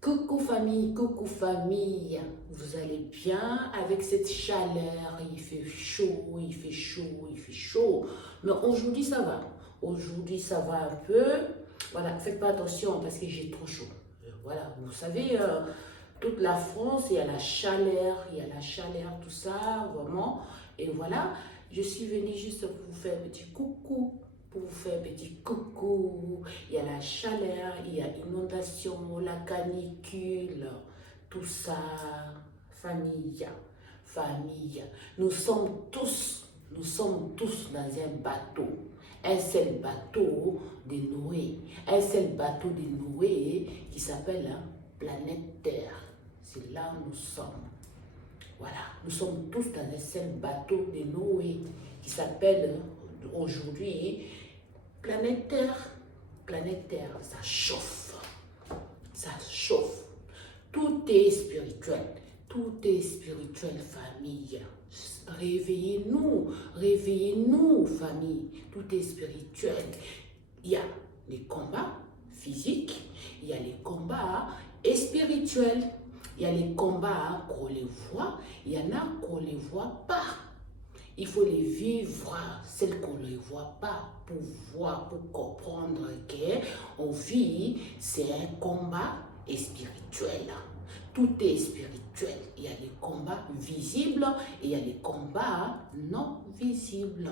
Coucou famille, vous allez bien avec cette chaleur, il fait chaud, il fait chaud, il fait chaud. Mais aujourd'hui ça va un peu. Voilà, faites pas attention parce que j'ai trop chaud. Voilà, vous savez, toute la France, il y a la chaleur, tout ça, vraiment. Et voilà, je suis venue juste pour vous faire un petit coucou, pour vous faire un petit coucou. Il y a la chaleur, il y a inondation, la canicule, tout ça. Famille, famille. Nous sommes tous dans un bateau. Un seul bateau de Noé. Un seul bateau de Noé qui s'appelle Planète Terre. C'est là où nous sommes. Voilà, nous sommes tous dans un seul bateau de Noé qui s'appelle aujourd'hui Planète Terre. Planète Terre, ça chauffe. Ça chauffe. Tout est spirituel. Tout est spirituel, famille. Réveillez-nous. Réveillez-nous, famille. Tout est spirituel. Il y a les combats physiques, il y a les combats spirituels. Il y a les combats qu'on les voit, il y en a qu'on ne les voit pas. Il faut les vivre, celles qu'on ne les voit pas, pour voir, pour comprendre qu'on vit, c'est un combat spirituel. Tout est spirituel. Il y a les combats visibles et il y a les combats non visibles.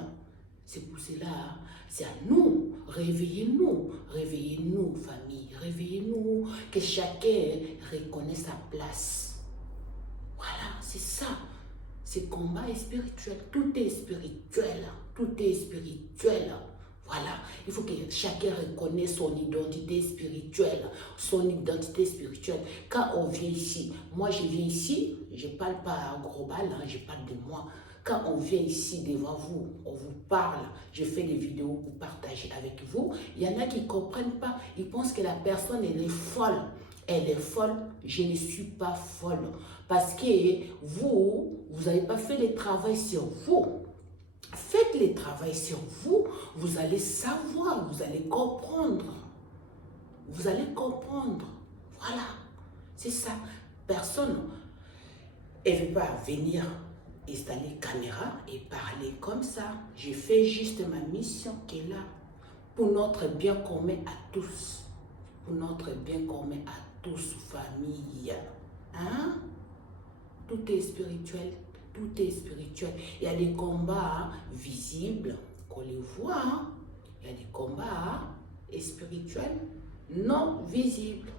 C'est pour cela, c'est à nous, réveillez-nous, réveillez-nous famille, réveillez-nous, que chacun reconnaisse sa place. Voilà, c'est ça. Ce combat est spirituel, tout est spirituel, tout est spirituel. Voilà, il faut que chacun reconnaisse son identité spirituelle, son identité spirituelle. Quand on vient ici, moi je viens ici, je ne parle pas global, je parle de moi. Quand on vient ici devant vous, on vous parle, je fais des vidéos pour partager avec vous. Il y en a qui ne comprennent pas, ils pensent que la personne elle est folle. Elle est folle, je ne suis pas folle. Parce que vous n'avez pas fait le travail sur vous. Faites le travail sur vous, vous allez savoir, vous allez comprendre. Vous allez comprendre. Voilà, c'est ça. Personne ne veut pas venir installer caméra et parler comme ça. Je fais juste ma mission qui est là pour notre bien commun à tous. Pour notre bien commun à tous, famille. Hein? Tout est spirituel. Tout est spirituel. Il y a des combats visibles qu'on les voit. Hein? Il y a des combats spirituels non visibles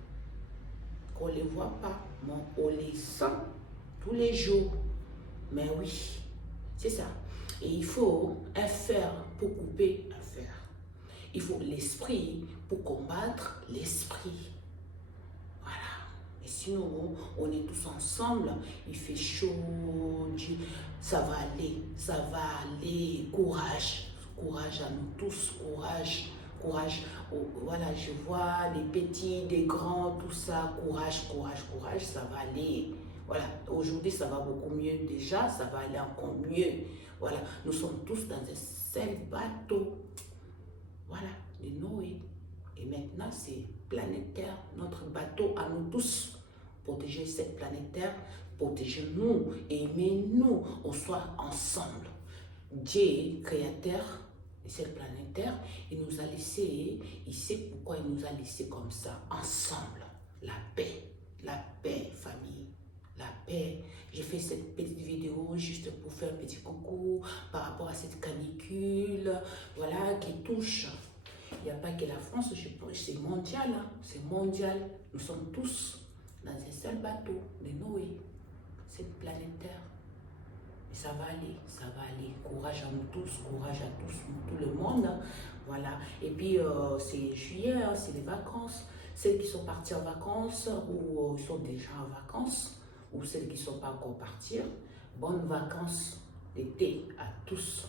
qu'on ne les voit pas. Mais on les sent tous les jours. Mais oui, c'est ça. Et il faut un fer pour couper un fer. Il faut l'esprit pour combattre l'esprit. Voilà. Et sinon, on est tous ensemble. Il fait chaud. Ça va aller. Ça va aller. Courage. Courage à nous tous. Courage. Courage. Oh, voilà, je vois les petits, des grands, tout ça. Courage, courage, courage. Ça va aller. Voilà, aujourd'hui ça va beaucoup mieux déjà, ça va aller encore mieux. Voilà, nous sommes tous dans un seul bateau. Voilà, de Noé. Et maintenant c'est planète Terre, notre bateau à nous tous. Protéger cette planète Terre, protégez-nous, aimez-nous, on soit ensemble. Dieu, créateur de cette planète Terre, il nous a laissé, il sait pourquoi il nous a laissé comme ça, ensemble. La paix, famille. La paix. J'ai fait cette petite vidéo juste pour faire un petit coucou par rapport à cette canicule, voilà, qui touche. Il n'y a pas que la France, je pense, c'est mondial, hein, c'est mondial. Nous sommes tous dans un seul bateau de Noé, cette planète Terre. Et ça va aller, ça va aller. Courage à nous tous, courage à tous, tout le monde. Hein, voilà. Et puis, c'est juillet, hein, c'est les vacances. Celles qui sont parties en vacances ou sont déjà en vacances, ou celles qui ne sont pas encore parties, bonnes vacances d'été à tous.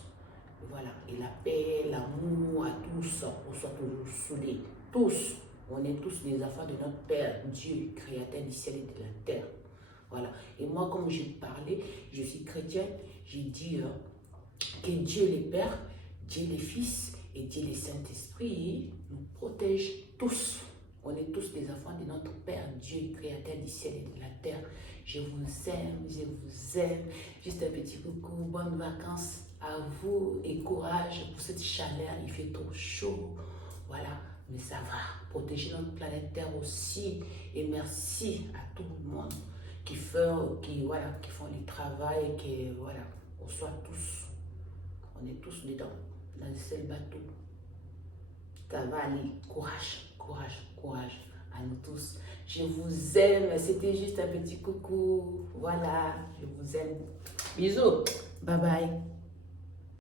Voilà, et la paix, l'amour à tous, on soit toujours soudés. Tous, on est tous les enfants de notre Père, Dieu, créateur du ciel et de la terre. Voilà, et moi, comme j'ai parlé, je suis chrétienne, j'ai dit que Dieu le Père, Dieu le Fils Et Dieu, le Saint-Esprit, nous protège tous. On est tous des enfants de notre Père Dieu, créateur du ciel et de la terre. Je vous aime, je vous aime. Juste un petit coucou, bonnes vacances à vous et courage pour cette chaleur. Il fait trop chaud. Voilà, mais ça va. Protéger notre planète Terre aussi. Et merci à tout le monde qui font le travail et qui, voilà, on soit tous, on est tous dedans, dans le seul bateau. Ça va aller. Courage, courage, courage à nous tous. Je vous aime. C'était juste un petit coucou. Voilà, je vous aime. Bisous. Bye bye.